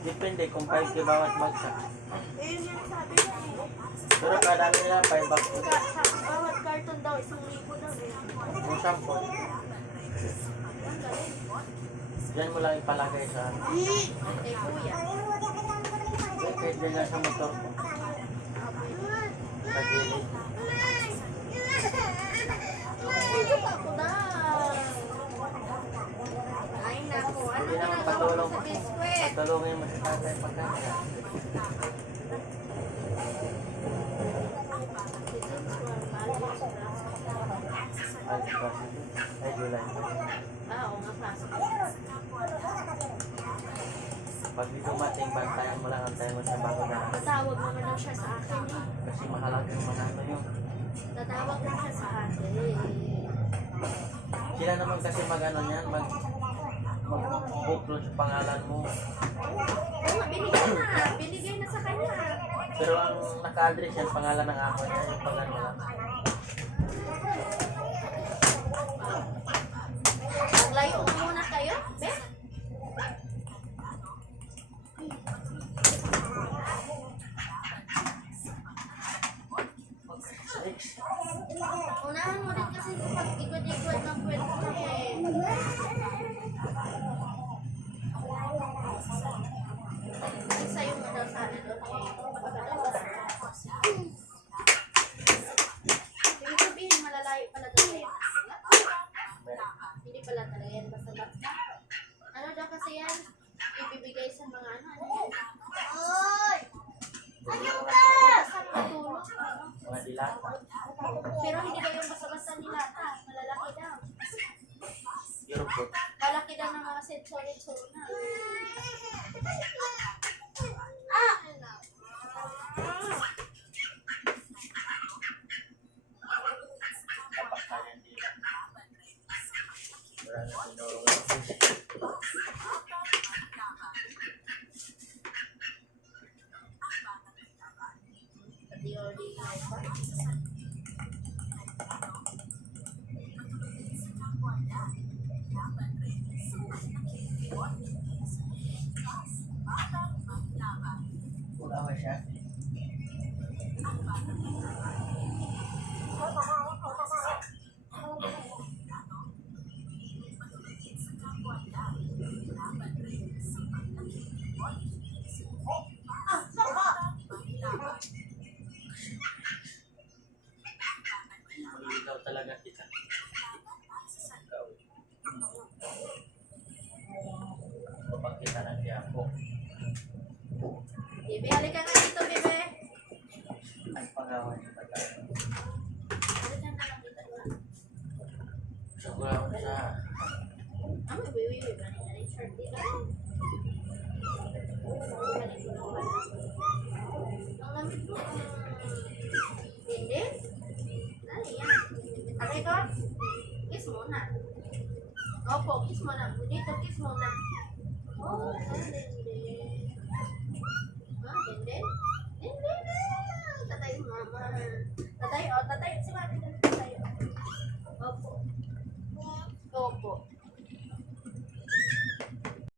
Depende kung 5K bawat bagsak. Eh, yun yung sabi niya eh. Pero kadami nila 5 bucks. Bawat carton daw, 1,000 daw eh. Yung sample. Ang galing. Diyan mo lang ipalagay sa Eh, kuya. kahit dyan lang sa motor ko. Sa gilid. Putot ako na. Ay, naku. Ano Hindi na naman lang patulong. sa biskwit? Patulungin mo si tatay pagkakaya. Ay, July. Oo nga, pasok. Pag di dumating, bantayan mo lang, antayan mo siya bago na. Tatawag naman daw siya sa akin eh. Kasi mahalaga yung manano yun. Tatawag lang siya sa akin eh. Sila naman kasi mag-ano niyan, mag-book doon sa pangalan mo. Oo nga, binigay na. Binigay na sa kanya. Pero ang naka-address yan, pangalan ng amo niya, yung pangalan lang. Maglayo mo muna kayo, be? Unahan mo rin kasi pag ikot-ikot ng kwento mo eh. Sa'yo mo daw sa ano doon eh. Baka daw yung sabihin, malalayo pala doon eh. Hindi pala talaga yan, basta-basta. Ano daw kasi yan? Ibibigay sa mga ano yan? Oy! Ano ka? Basta matulog. Mga dilata. Pero hindi daw yung basta-basta nilata. Malalaki daw. Europod. Malaki daw ng mga sensor-sensor na. Dapat na yan dila. Wala na sinurong. Pati ordinary pa. Wala ba siya? Maliligaw talaga kita. Ikaw. Kapag kita na siya ako. Bebe, halika nga dito, bebe. Ang pangawan niya talaga. Halika na lang dito. Gusto ko lang sa Ano, bebe, bebe. Ano na yung shirt dito? Ang lamig mo. Hindi? Ano yan? Aray ko? Kiss mo na. Opo, kiss mo na. Dito, kiss mo na. Oh, sorry.